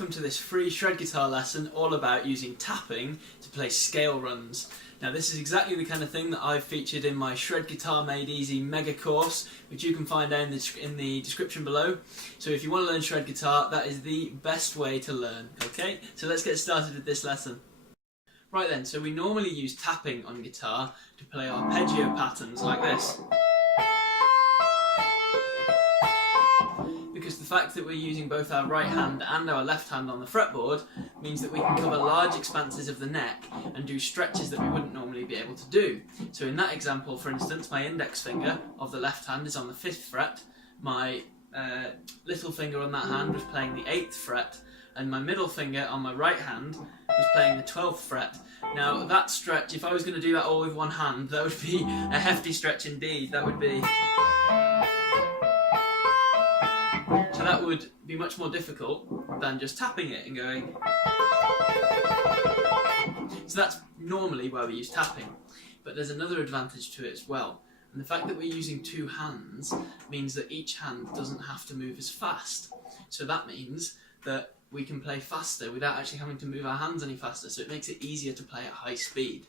welcome to this free shred guitar lesson all about using tapping to play scale runs. Now this is exactly the kind of thing that I've featured in my Shred Guitar Made Easy mega course, which you can find down in the description below. So if you want to learn shred guitar, that is the best way to learn. Okay, so let's get started with this lesson. Right then, so we normally use tapping on guitar to play arpeggio patterns like this. Because the fact that we're using both our right hand and our left hand on the fretboard means that we can cover large expanses of the neck and do stretches that we wouldn't normally be able to do. So in that example, for instance, my index finger of the left hand is on the 5th fret, my little finger on that hand was playing the 8th fret, and my middle finger on my right hand was playing the 12th fret. Now that stretch, if I was going to do that all with one hand, that would be a hefty stretch indeed. That would be... So that would be much more difficult than just tapping it and going. So that's normally where we use tapping. But there's another advantage to it as well. And the fact that we're using two hands means that each hand doesn't have to move as fast. So that means that we can play faster without actually having to move our hands any faster. So it makes it easier to play at high speed.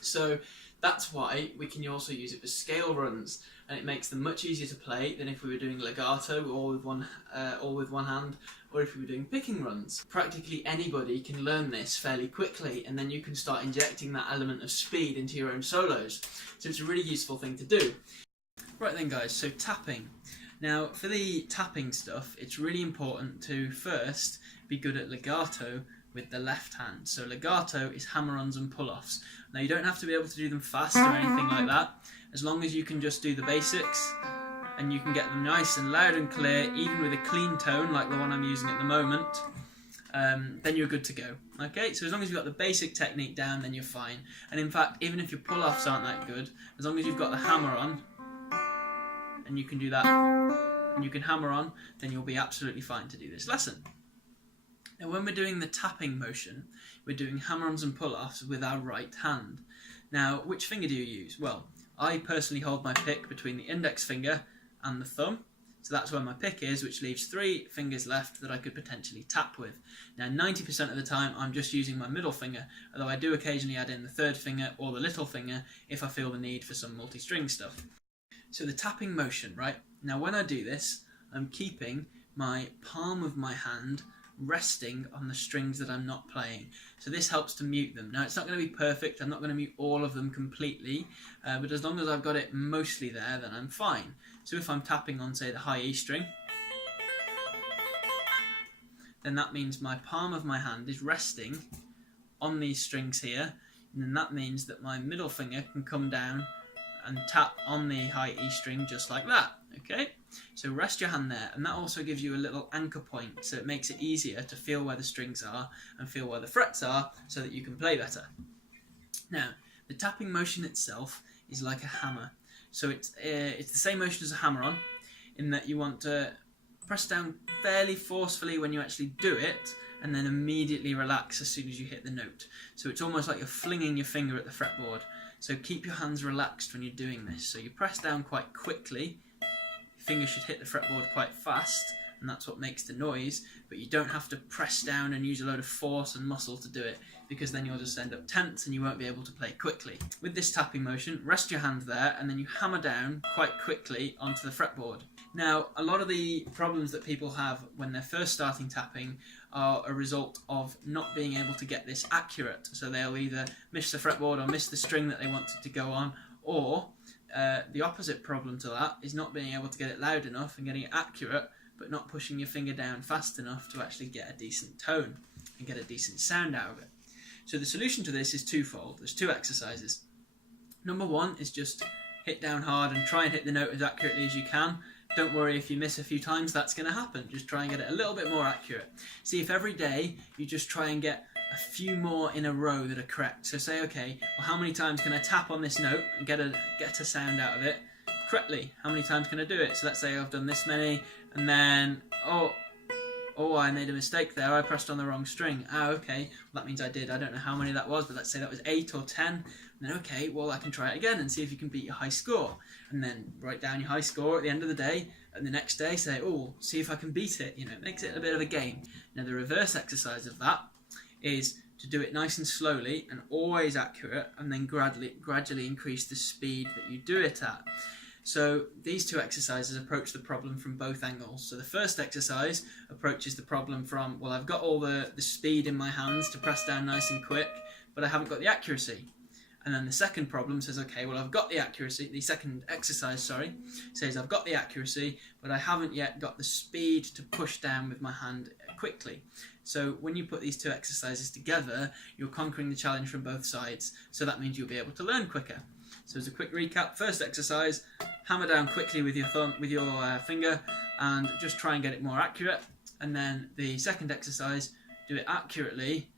So that's why we can also use it for scale runs, and it makes them much easier to play than if we were doing legato all with one hand, or if we were doing picking runs. Practically anybody can learn this fairly quickly, and then you can start injecting that element of speed into your own solos. So it's a really useful thing to do. Right then guys, so tapping. Now for the tapping stuff, it's really important to first be good at legato with the left hand. So legato is hammer-ons and pull-offs. Now you don't have to be able to do them fast or anything like that, as long as you can just do the basics and you can get them nice and loud and clear, even with a clean tone like the one I'm using at the moment, then you're good to go. Okay, so as long as you've got the basic technique down, then you're fine. And in fact, even if your pull-offs aren't that good, as long as you've got the hammer on and you can do that and you can hammer on, then you'll be absolutely fine to do this lesson. Now when we're doing the tapping motion, we're doing hammer-ons and pull-offs with our right hand. Now which finger do you use? Well, I personally hold my pick between the index finger and the thumb, so that's where my pick is, which leaves 3 fingers left that I could potentially tap with. Now 90% of the time I'm just using my middle finger, although I do occasionally add in the 3rd finger or the little finger if I feel the need for some multi-string stuff. So the tapping motion, right? Now when I do this, I'm keeping my palm of my hand resting on the strings that I'm not playing. So this helps to mute them. Now it's not going to be perfect, I'm not going to mute all of them completely, but as long as I've got it mostly there, then I'm fine. So if I'm tapping on, say, the high E string, then that means my palm of my hand is resting on these strings here, and then that means that my middle finger can come down and tap on the high E string just like that. Okay, so rest your hand there, and that also gives you a little anchor point, so it makes it easier to feel where the strings are and feel where the frets are so that you can play better. Now the tapping motion itself is like a hammer, so it's the same motion as a hammer-on, in that you want to press down fairly forcefully when you actually do it, and then immediately relax as soon as you hit the note. So it's almost like you're flinging your finger at the fretboard. So keep your hands relaxed when you're doing this. So you press down quite quickly, your fingers should hit the fretboard quite fast, and that's what makes the noise, but you don't have to press down and use a load of force and muscle to do it, because then you'll just end up tense and you won't be able to play quickly. With this tapping motion, rest your hand there and then you hammer down quite quickly onto the fretboard. Now, a lot of the problems that people have when they're first starting tapping are a result of not being able to get this accurate. So they'll either miss the fretboard or miss the string that they wanted to go on, or the opposite problem to that is not being able to get it loud enough and getting it accurate, but not pushing your finger down fast enough to actually get a decent tone and get a decent sound out of it. So the solution to this is twofold. There's 2 exercises. Number 1 is just hit down hard and try and hit the note as accurately as you can. Don't worry if you miss a few times, that's going to happen. Just try and get it a little bit more accurate. See if every day you just try and get a few more in a row that are correct. So say, okay, well, how many times can I tap on this note and get a sound out of it correctly? How many times can I do it? So let's say I've done this many, and then, oh, I made a mistake there, I pressed on the wrong string. Okay, well, that means I don't know how many that was, but let's say that was 8 or 10. And then, okay, well, I can try it again and see if you can beat your high score. And then write down your high score at the end of the day, and the next day say, oh, see if I can beat it. You know, it makes it a bit of a game. Now, the reverse exercise of that is to do it nice and slowly and always accurate, and then gradually increase the speed that you do it at. So these two exercises approach the problem from both angles. So the first exercise approaches the problem from, well, I've got all the speed in my hands to press down nice and quick, but I haven't got the accuracy. And then the second problem says, okay, well, I've got the accuracy. The second exercise, says I've got the accuracy, but I haven't yet got the speed to push down with my hand quickly. So when you put these two exercises together, you're conquering the challenge from both sides. So that means you'll be able to learn quicker. So as a quick recap, first exercise, hammer down quickly with your finger and just try and get it more accurate. And then the second exercise, do it accurately,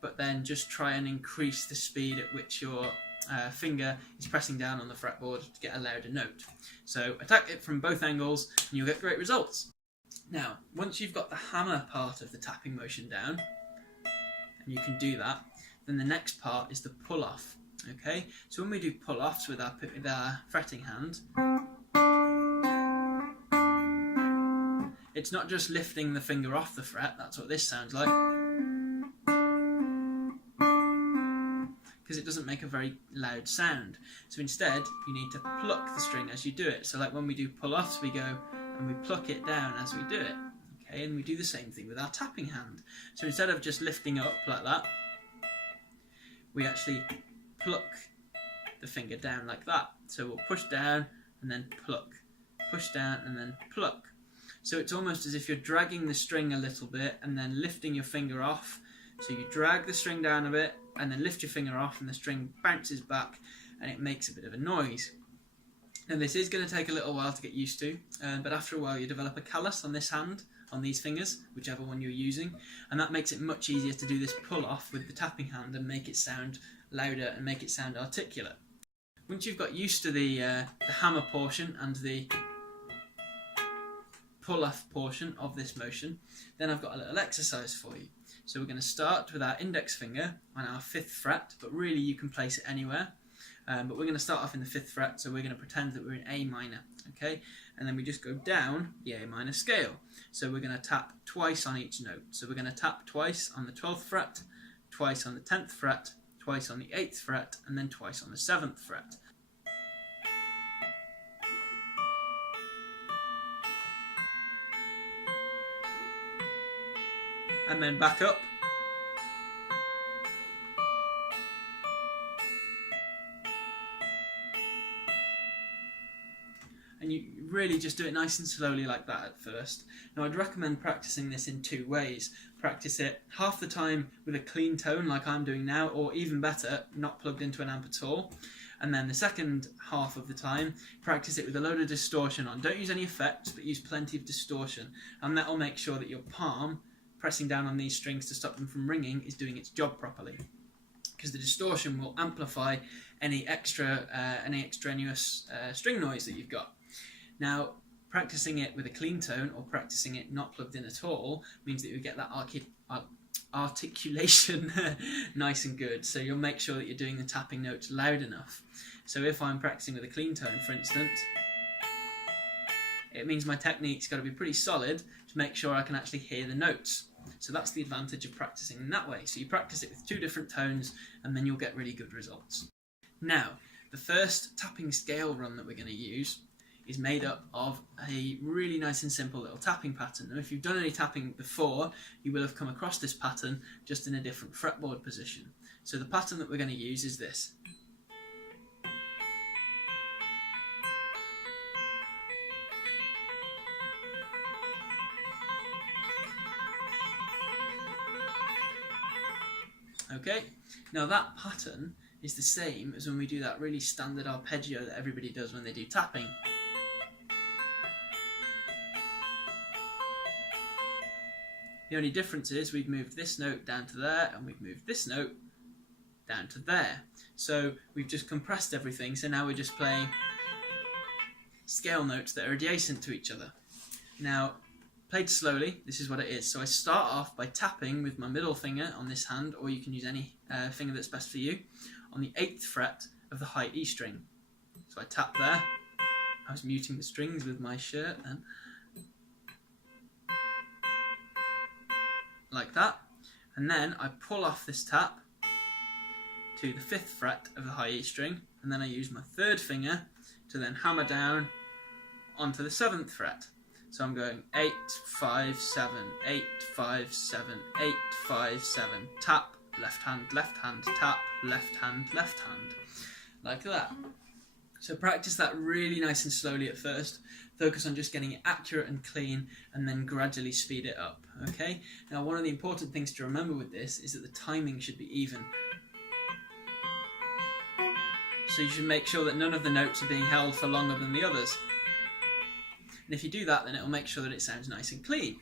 but then just try and increase the speed at which your finger is pressing down on the fretboard to get a louder note. So attack it from both angles and you'll get great results. Now, once you've got the hammer part of the tapping motion down, and you can do that, then the next part is the pull-off. Okay, so when we do pull-offs with our fretting hand, it's not just lifting the finger off the fret. That's what this sounds like, because it doesn't make a very loud sound. So instead, you need to pluck the string as you do it. So like when we do pull-offs, we go and we pluck it down as we do it. Okay, and we do the same thing with our tapping hand. So instead of just lifting up like that, we actually pluck the finger down like that. So we'll push down and then pluck, push down and then pluck. So it's almost as if you're dragging the string a little bit and then lifting your finger off. So you drag the string down a bit and then lift your finger off, and the string bounces back and it makes a bit of a noise. Now this is going to take a little while to get used to, but after a while you develop a callus on this hand, on these fingers, whichever one you're using, and that makes it much easier to do this pull off with the tapping hand and make it sound louder and make it sound articulate. Once you've got used to the hammer portion and the pull-off portion of this motion, then I've got a little exercise for you. So we're going to start with our index finger on our 5th fret, but really you can place it anywhere. But we're going to start off in the 5th fret, so we're going to pretend that we're in A minor, okay? And then we just go down the A minor scale. So we're going to tap twice on each note. So we're going to tap twice on the 12th fret, twice on the 10th fret, twice on the 8th fret, and then twice on the 7th fret. And then back up. And you really just do it nice and slowly like that at first. Now I'd recommend practicing this in 2 ways. Practice it half the time with a clean tone like I'm doing now, or even better, not plugged into an amp at all. And then the second half of the time, practice it with a load of distortion on. Don't use any effects, but use plenty of distortion. And that will make sure that your palm, pressing down on these strings to stop them from ringing, is doing its job properly. Because the distortion will amplify any extraneous string noise that you've got. Now, practicing it with a clean tone or practicing it not plugged in at all means that you get that articulation nice and good. So you'll make sure that you're doing the tapping notes loud enough. So if I'm practicing with a clean tone, for instance, it means my technique's got to be pretty solid to make sure I can actually hear the notes. So that's the advantage of practicing in that way. So you practice it with 2 different tones and then you'll get really good results. Now, the first tapping scale run that we're going to use is made up of a really nice and simple little tapping pattern. Now, if you've done any tapping before, you will have come across this pattern just in a different fretboard position. So the pattern that we're going to use is this. Okay, now that pattern is the same as when we do that really standard arpeggio that everybody does when they do tapping. The only difference is we've moved this note down to there and we've moved this note down to there. So we've just compressed everything, so now we're just playing scale notes that are adjacent to each other. Now, played slowly, this is what it is. So I start off by tapping with my middle finger on this hand, or you can use any finger that's best for you, on the 8th fret of the high E string. So I tap there. I was muting the strings with my shirt then. Like that. And then I pull off this tap to the 5th fret of the high E string, and then I use my 3rd finger to then hammer down onto the 7th fret. So I'm going 8, 5, 7, 8, 5, 7, 8, 5, 7, tap, left hand, tap, left hand, like that. So practice that really nice and slowly at first. Focus on just getting it accurate and clean, and then gradually speed it up, okay? Now, one of the important things to remember with this is that the timing should be even. So you should make sure that none of the notes are being held for longer than the others. And if you do that, then it'll make sure that it sounds nice and clean.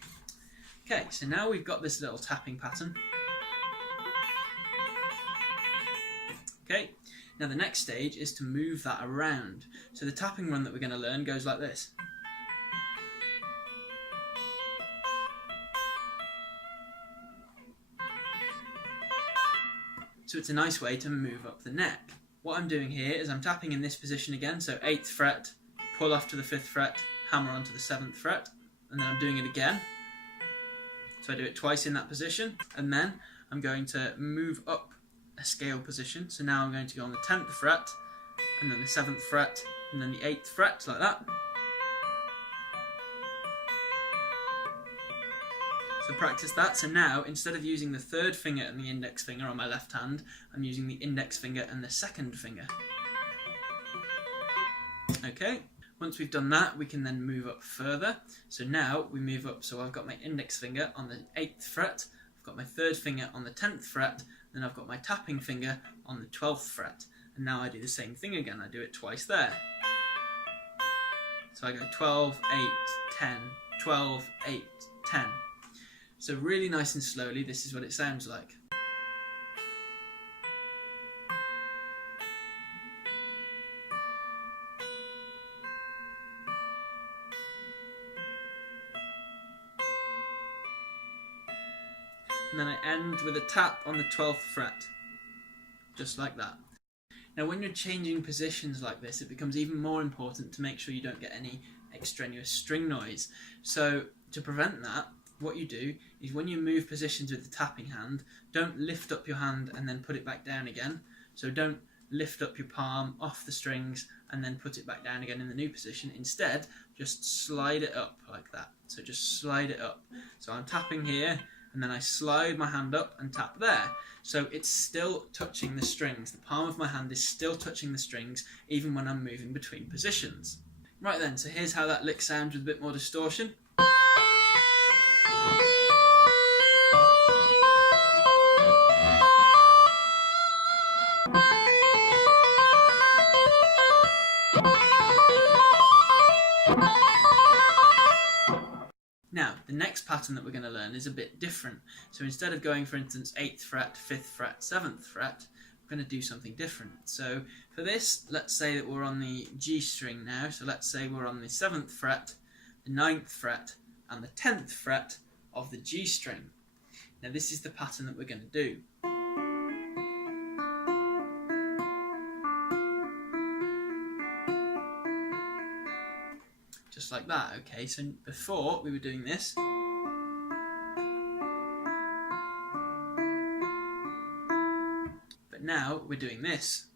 Okay, so now we've got this little tapping pattern. Okay, now the next stage is to move that around. So the tapping run that we're going to learn goes like this. So it's a nice way to move up the neck. What I'm doing here is I'm tapping in this position again, so 8th fret, pull off to the 5th fret, hammer onto the 7th fret, and then I'm doing it again. So I do it twice in that position, and then I'm going to move up a scale position. So now I'm going to go on the 10th fret, and then the 7th fret, and then the 8th fret, like that. So practice that. So now, instead of using the 3rd finger and the index finger on my left hand, I'm using the index finger and the 2nd finger. Okay, once we've done that, we can then move up further. So now we move up, so I've got my index finger on the 8th fret, I've got my 3rd finger on the 10th fret, then I've got my tapping finger on the 12th fret. And now I do the same thing again, I do it twice there. So I go 12, 8, 10, 12, 8, 10. So really nice and slowly, this is what it sounds like. And then I end with a tap on the 12th fret, just like that. Now when you're changing positions like this, it becomes even more important to make sure you don't get any extraneous string noise. So to prevent that, what you do is when you move positions with the tapping hand, don't lift up your hand and then put it back down again. So don't lift up your palm off the strings and then put it back down again in the new position. Instead, just slide it up like that. So just slide it up. So I'm tapping here, and then I slide my hand up and tap there. So it's still touching the strings. The palm of my hand is still touching the strings even when I'm moving between positions. Right then, so here's how that lick sounds with a bit more distortion. Now, the next pattern that we're going to learn is a bit different. So instead of going, for instance, 8th fret, 5th fret, 7th fret, we're going to do something different. So for this, let's say that we're on the G string now. So let's say we're on the 7th fret, the 9th fret, and the 10th fret of the G string. Now this is the pattern that we're going to do. Just like that, okay? So before we were doing this. But now we're doing this.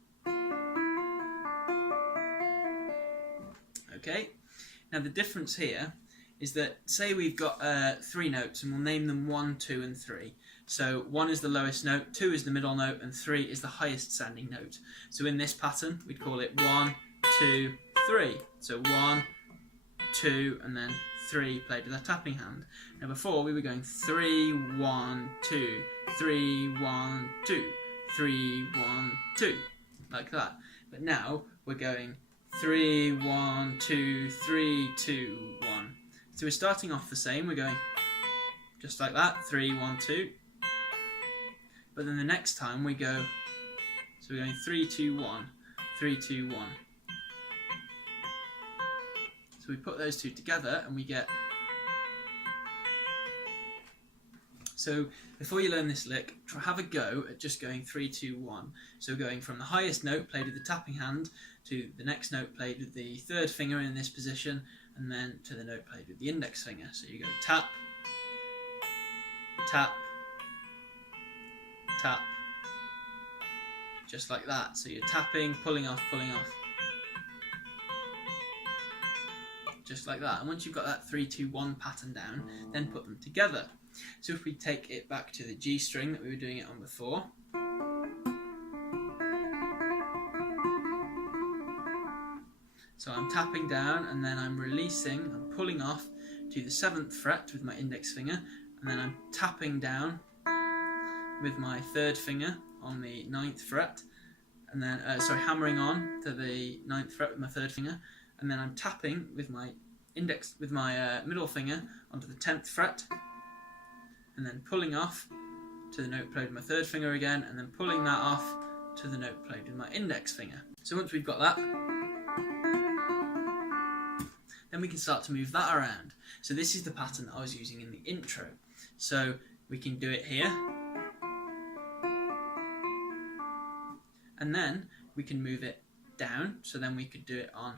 Okay? Now the difference here is that, say we've got 3 notes, and we'll name them 1, 2 and 3. So 1 is the lowest note, 2 is the middle note, and 3 is the highest sounding note. So in this pattern, we'd call it 1, 2, 3. So 1, 2, and then 3 played with our tapping hand. Now before we were going 3, 1, 2, 3, 1, 2, 3, 1, 2, like that. But now we're going 3, 1, 2, 3, 2, 1. So we're starting off the same, we're going just like that, 3, 1, 2. But then the next time we go, so we're going 3, 2, 1, 3, 2, 1. So we put those two together and we get So before you learn this lick, have a go at just going 3, 2, 1. So going from the highest note played with the tapping hand to the next note played with the third finger in this position, and then to the note played with the index finger. So you go tap, tap, tap, just like that. So you're tapping, pulling off, just like that. And once you've got that 3, 2, 1 pattern down, then put them together. So if we take it back to the G string that we were doing it on before, so I'm tapping down and then I'm releasing, I'm pulling off to the 7th fret with my index finger, and then I'm tapping down with my 3rd finger on the 9th fret, and then hammering on to the 9th fret with my 3rd finger, and then I'm tapping with my middle finger onto the 10th fret, and then pulling off to the note played with my 3rd finger again, and then pulling that off to the note played with my index finger. So once we've got that, then we can start to move that around. So this is the pattern that I was using in the intro. So we can do it here, and then we can move it down, so then we could do it on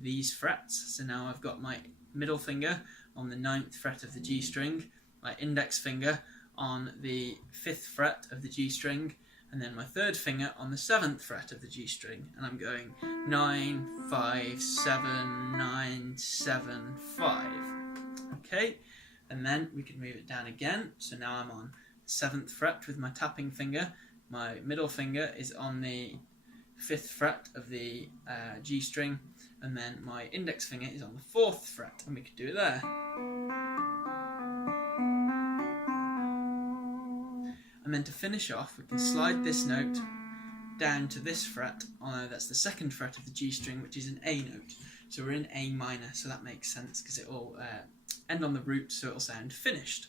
these frets. So now I've got my middle finger on the 9th fret of the G string, my index finger on the 5th fret of the G string, and then my 3rd finger on the 7th fret of the G string, and I'm going 9, 5, 7, 9, 7, 5. Okay, and then we can move it down again. So now I'm on the 7th fret with my tapping finger, my middle finger is on the 5th fret of the G string, and then my index finger is on the 4th fret, and we could do it there. And then to finish off, we can slide this note down to this fret, that's the 2nd fret of the G string, which is an A note. So we're in A minor, so that makes sense because it will end on the root, so it will sound finished.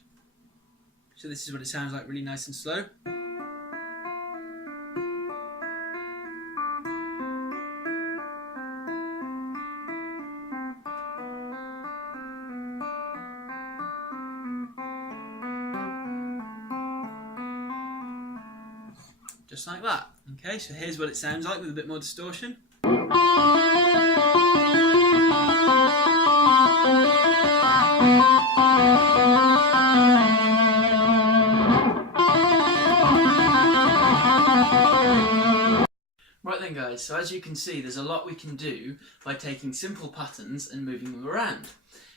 So this is what it sounds like, really nice and slow. Just like that. Okay, so here's what it sounds like with a bit more distortion. Right then guys, so as you can see there's a lot we can do by taking simple patterns and moving them around.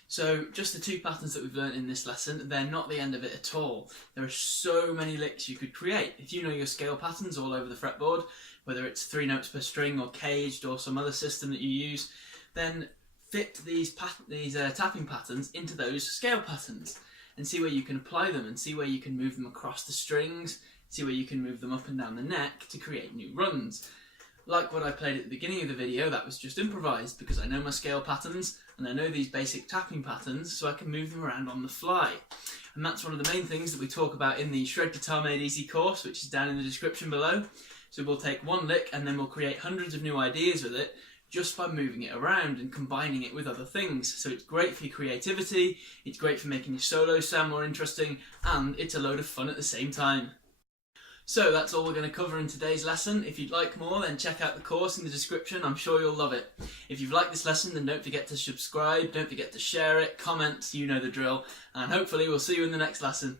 So just the 2 patterns that we've learned in this lesson, they're not the end of it at all. There are so many licks you could create. If you know your scale patterns all over the fretboard, whether it's 3 notes per string or caged or some other system that you use, then fit these tapping patterns into those scale patterns and see where you can apply them and see where you can move them across the strings, see where you can move them up and down the neck to create new runs. Like what I played at the beginning of the video, that was just improvised because I know my scale patterns and I know these basic tapping patterns, so I can move them around on the fly. And that's one of the main things that we talk about in the Shred Guitar Made Easy course, which is down in the description below. So we'll take one lick and then we'll create hundreds of new ideas with it just by moving it around and combining it with other things. So it's great for your creativity, it's great for making your solos sound more interesting, and it's a load of fun at the same time. So that's all we're going to cover in today's lesson. If you'd like more, then check out the course in the description. I'm sure you'll love it. If you've liked this lesson, then don't forget to subscribe, don't forget to share it, comment, you know the drill, and hopefully we'll see you in the next lesson.